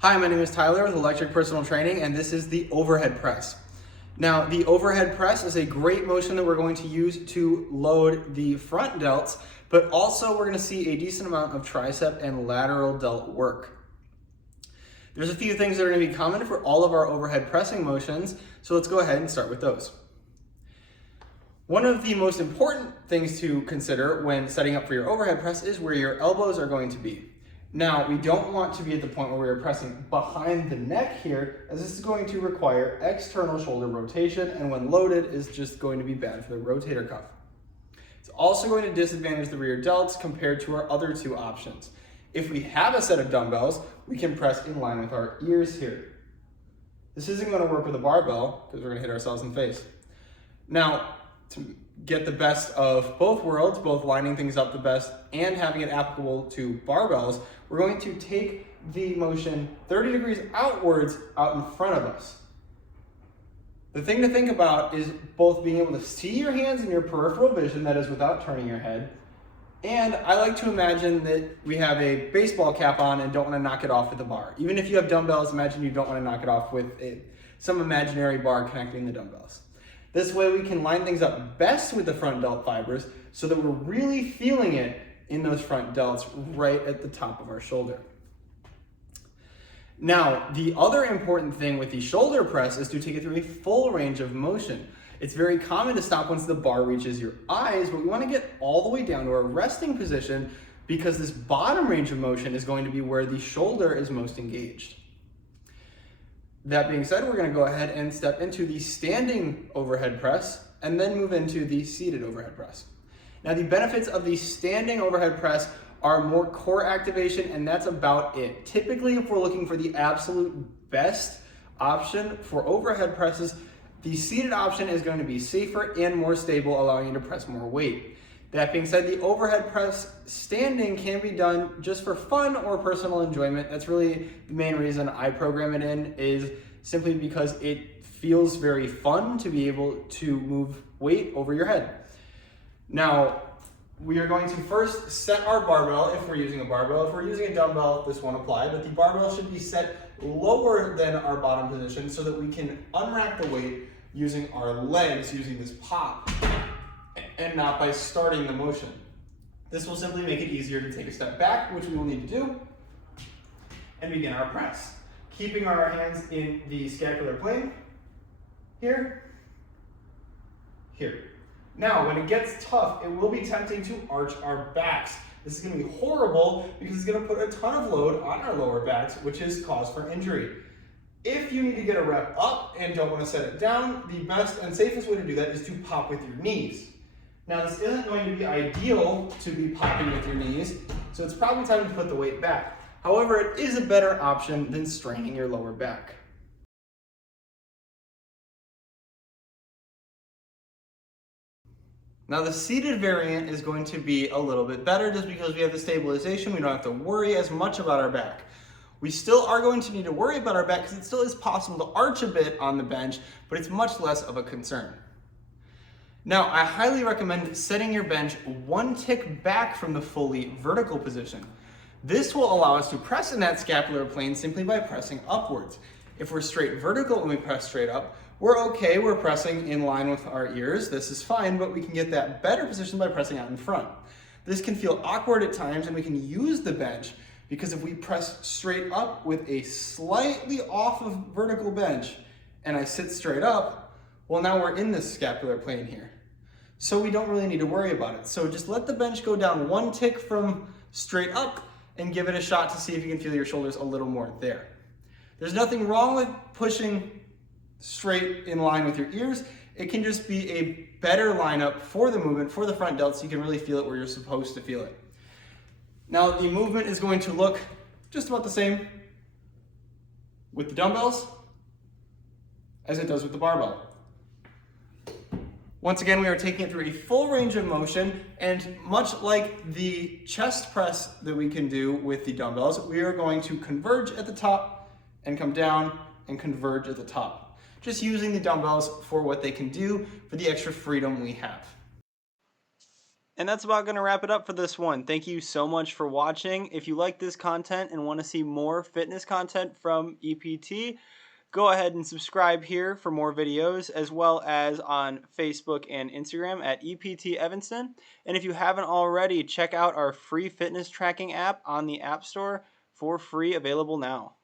Hi, my name is Tyler with Electric Personal Training, and this is the overhead press. Now, the overhead press is a great motion that we're going to use to load the front delts, but also we're going to see a decent amount of tricep and lateral delt work. There's a few things that are going to be common for all of our overhead pressing motions, so let's go ahead and start with those. One of the most important things to consider when setting up for your overhead press is where your elbows are going to be. Now, we don't want to be at the point where we are pressing behind the neck here, as this is going to require external shoulder rotation, and when loaded is just going to be bad for the rotator cuff. It's also going to disadvantage the rear delts compared to our other two options. If we have a set of dumbbells, we can press in line with our ears here. This isn't going to work with a barbell because we're going to hit ourselves in the face. Now, to get the best of both worlds, both lining things up the best and having it applicable to barbells, we're going to take the motion 30 degrees outwards out in front of us. The thing to think about is both being able to see your hands in your peripheral vision, that is without turning your head, and I like to imagine that we have a baseball cap on and don't want to knock it off with a bar. Even if you have dumbbells, imagine you don't want to knock it off with some imaginary bar connecting the dumbbells. This way we can line things up best with the front delt fibers so that we're really feeling it in those front delts right at the top of our shoulder. Now, the other important thing with the shoulder press is to take it through a full range of motion. It's very common to stop once the bar reaches your eyes, but we want to get all the way down to our resting position because this bottom range of motion is going to be where the shoulder is most engaged. That being said, we're going to go ahead and step into the standing overhead press and then move into the seated overhead press. Now, the benefits of the standing overhead press are more core activation, and that's about it. Typically, if we're looking for the absolute best option for overhead presses, the seated option is going to be safer and more stable, allowing you to press more weight. That being said, the overhead press standing can be done just for fun or personal enjoyment. That's really the main reason I program it in, is simply because it feels very fun to be able to move weight over your head. Now, we are going to first set our barbell if we're using a barbell. If we're using a dumbbell, this won't apply, but the barbell should be set lower than our bottom position so that we can unrack the weight using our legs, using this pop, and not by starting the motion. This will simply make it easier to take a step back, which we will need to do, and begin our press. Keeping our hands in the scapular plane, here, here. Now, when it gets tough, it will be tempting to arch our backs. This is going to be horrible because it's going to put a ton of load on our lower backs, which is cause for injury. If you need to get a rep up and don't want to set it down, the best and safest way to do that is to pop with your knees. Now, this isn't going to be ideal to be popping with your knees, so it's probably time to put the weight back. However, it is a better option than straining your lower back. Now, the seated variant is going to be a little bit better just because we have the stabilization. We don't have to worry as much about our back. We still are going to need to worry about our back because it still is possible to arch a bit on the bench, but it's much less of a concern. Now, I highly recommend setting your bench one tick back from the fully vertical position. This will allow us to press in that scapular plane simply by pressing upwards. If we're straight vertical and we press straight up, we're okay, we're pressing in line with our ears, this is fine, but we can get that better position by pressing out in front. This can feel awkward at times, and we can use the bench because if we press straight up with a slightly off of vertical bench and I sit straight up, well, now we're in this scapular plane here. So we don't really need to worry about it. So just let the bench go down one tick from straight up and give it a shot to see if you can feel your shoulders a little more there. There's nothing wrong with pushing straight in line with your ears. It can just be a better lineup for the movement, for the front delt, so you can really feel it where you're supposed to feel it. Now, the movement is going to look just about the same with the dumbbells as it does with the barbell. Once again, we are taking it through a full range of motion, and much like the chest press that we can do with the dumbbells, we are going to converge at the top and come down and converge at the top. Just using the dumbbells for what they can do, for the extra freedom we have. And that's about going to wrap it up for this one. Thank you so much for watching. If you like this content and want to see more fitness content from EPT, go ahead and subscribe here for more videos, as well as on Facebook and Instagram at EPT Evanston. And if you haven't already, check out our free fitness tracking app on the App Store for free, available now.